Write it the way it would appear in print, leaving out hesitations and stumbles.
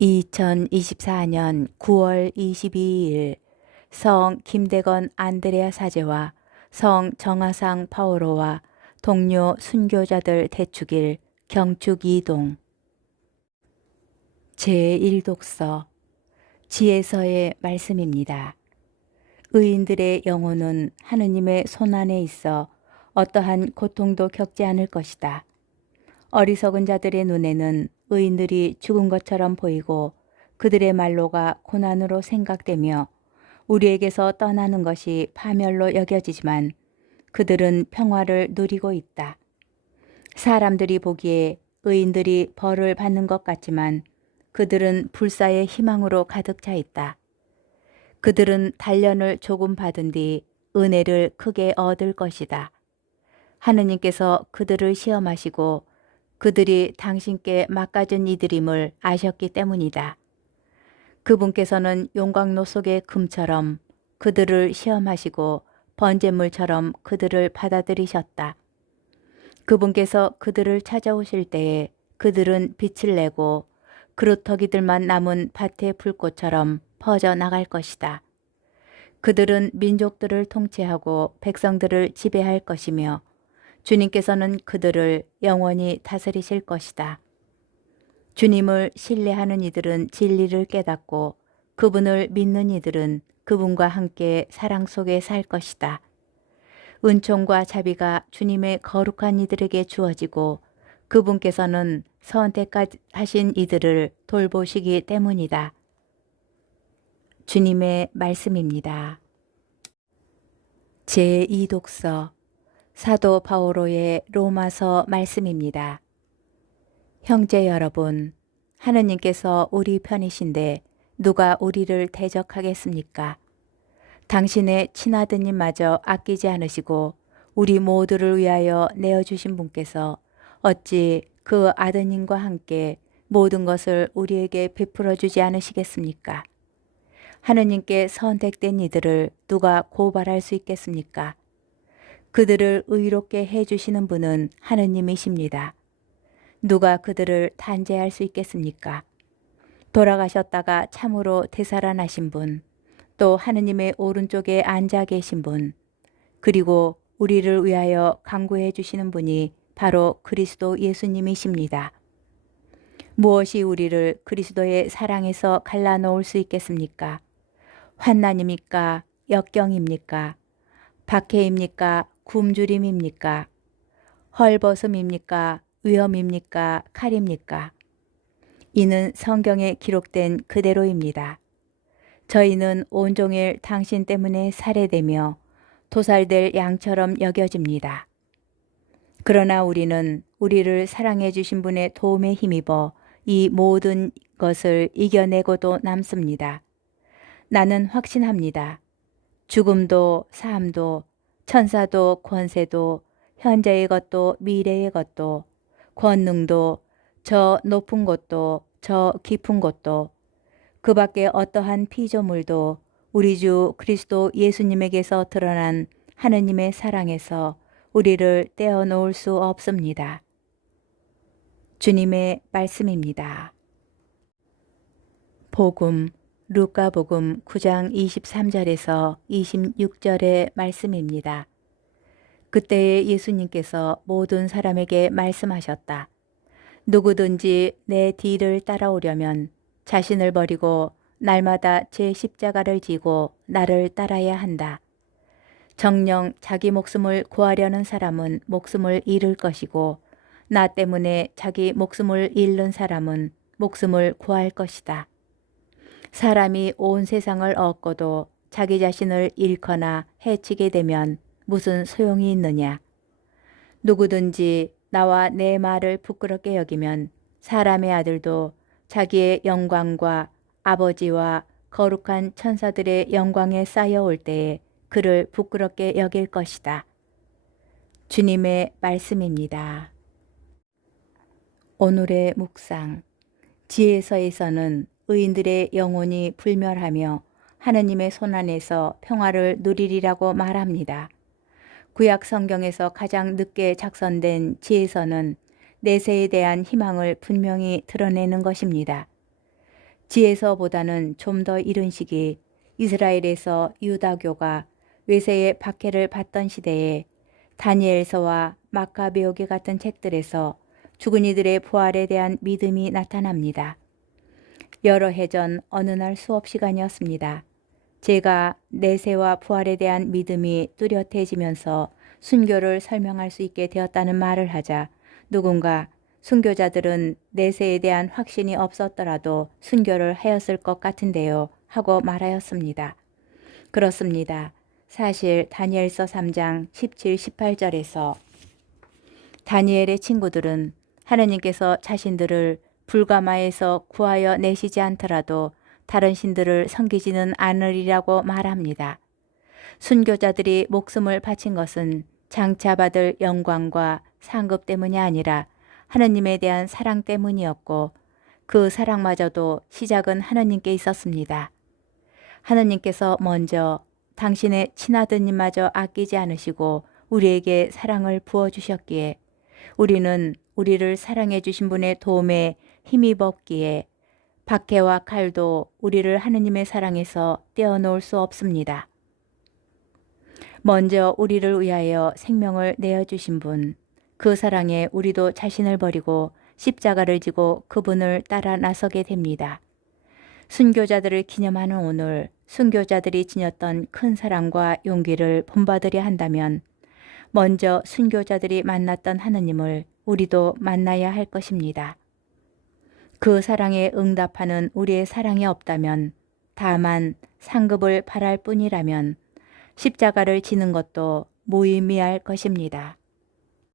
2024년 9월 22일 성 김대건 안드레아 사제와 성 정하상 파오로와 동료 순교자들 대축일 경축 이동 제1독서 지혜서의 말씀입니다. 의인들의 영혼은 하느님의 손안에 있어 어떠한 고통도 겪지 않을 것이다. 어리석은 자들의 눈에는 의인들이 죽은 것처럼 보이고 그들의 말로가 고난으로 생각되며 우리에게서 떠나는 것이 파멸로 여겨지지만 그들은 평화를 누리고 있다. 사람들이 보기에 의인들이 벌을 받는 것 같지만 그들은 불사의 희망으로 가득 차 있다. 그들은 단련을 조금 받은 뒤 은혜를 크게 얻을 것이다. 하느님께서 그들을 시험하시고 그들이 당신께 맡겨진 이들임을 아셨기 때문이다. 그분께서는 용광로 속의 금처럼 그들을 시험하시고 번제물처럼 그들을 받아들이셨다. 그분께서 그들을 찾아오실 때에 그들은 빛을 내고 그루터기들만 남은 밭의 불꽃처럼 퍼져나갈 것이다. 그들은 민족들을 통치하고 백성들을 지배할 것이며 주님께서는 그들을 영원히 다스리실 것이다. 주님을 신뢰하는 이들은 진리를 깨닫고 그분을 믿는 이들은 그분과 함께 사랑 속에 살 것이다. 은총과 자비가 주님의 거룩한 이들에게 주어지고 그분께서는 선택하신 이들을 돌보시기 때문이다. 주님의 말씀입니다. 제2독서 사도 바오로의 로마서 말씀입니다. 형제 여러분, 하느님께서 우리 편이신데 누가 우리를 대적하겠습니까? 당신의 친아드님마저 아끼지 않으시고 우리 모두를 위하여 내어주신 분께서 어찌 그 아드님과 함께 모든 것을 우리에게 베풀어 주지 않으시겠습니까? 하느님께 선택된 이들을 누가 고발할 수 있겠습니까? 그들을 의롭게 해주시는 분은 하느님이십니다. 누가 그들을 단죄할 수 있겠습니까? 돌아가셨다가 참으로 되살아나신 분, 또 하느님의 오른쪽에 앉아 계신 분, 그리고 우리를 위하여 간구해 주시는 분이 바로 그리스도 예수님이십니다. 무엇이 우리를 그리스도의 사랑에서 갈라놓을 수 있겠습니까? 환난입니까? 역경입니까? 박해입니까? 굶주림입니까? 헐벗음입니까? 위험입니까? 칼입니까? 이는 성경에 기록된 그대로입니다. 저희는 온종일 당신 때문에 살해되며 도살될 양처럼 여겨집니다. 그러나 우리는 우리를 사랑해 주신 분의 도움에 힘입어 이 모든 것을 이겨내고도 남습니다. 나는 확신합니다. 죽음도 삶도 천사도 권세도 현재의 것도 미래의 것도 권능도 저 높은 곳도 저 깊은 곳도 그 밖에 어떠한 피조물도 우리 주 그리스도 예수님에게서 드러난 하느님의 사랑에서 우리를 떼어놓을 수 없습니다. 주님의 말씀입니다. 복음 루카복음 9장 23절에서 26절의 말씀입니다. 그때에 예수님께서 모든 사람에게 말씀하셨다. 누구든지 내 뒤를 따라오려면 자신을 버리고 날마다 제 십자가를 지고 나를 따라야 한다. 정녕 자기 목숨을 구하려는 사람은 목숨을 잃을 것이고 나 때문에 자기 목숨을 잃는 사람은 목숨을 구할 것이다. 사람이 온 세상을 얻고도 자기 자신을 잃거나 해치게 되면 무슨 소용이 있느냐. 누구든지 나와 내 말을 부끄럽게 여기면 사람의 아들도 자기의 영광과 아버지와 거룩한 천사들의 영광에 쌓여올 때에 그를 부끄럽게 여길 것이다. 주님의 말씀입니다. 오늘의 묵상. 지혜서에서는 의인들의 영혼이 불멸하며 하느님의 손안에서 평화를 누리리라고 말합니다. 구약 성경에서 가장 늦게 작성된 지혜서는 내세에 대한 희망을 분명히 드러내는 것입니다. 지에서보다는 좀 더 이른 시기 이스라엘에서 유다교가 외세의 박해를 받던 시대에 다니엘서와 마카베오기 같은 책들에서 죽은 이들의 부활에 대한 믿음이 나타납니다. 여러 해 전 어느 날 수업 시간이었습니다. 제가 내세와 부활에 대한 믿음이 뚜렷해지면서 순교를 설명할 수 있게 되었다는 말을 하자 누군가 순교자들은 내세에 대한 확신이 없었더라도 순교를 하였을 것 같은데요 하고 말하였습니다. 그렇습니다. 사실 다니엘서 3장 17, 18절에서 다니엘의 친구들은 하느님께서 자신들을 불가마에서 구하여 내시지 않더라도 다른 신들을 섬기지는 않으리라고 말합니다. 순교자들이 목숨을 바친 것은 장차 받을 영광과 상급 때문이 아니라 하느님에 대한 사랑 때문이었고 그 사랑마저도 시작은 하느님께 있었습니다. 하느님께서 먼저 당신의 친아드님마저 아끼지 않으시고 우리에게 사랑을 부어주셨기에 우리는 우리를 사랑해 주신 분의 도움에 힘입었기에 박해와 칼도 우리를 하느님의 사랑에서 떼어놓을 수 없습니다. 먼저 우리를 위하여 생명을 내어주신 분, 그 사랑에 우리도 자신을 버리고 십자가를 지고 그분을 따라 나서게 됩니다. 순교자들을 기념하는 오늘, 순교자들이 지녔던 큰 사랑과 용기를 본받으려 한다면 먼저 순교자들이 만났던 하느님을 우리도 만나야 할 것입니다. 그 사랑에 응답하는 우리의 사랑이 없다면, 다만 상급을 바랄 뿐이라면 십자가를 지는 것도 무의미할 것입니다.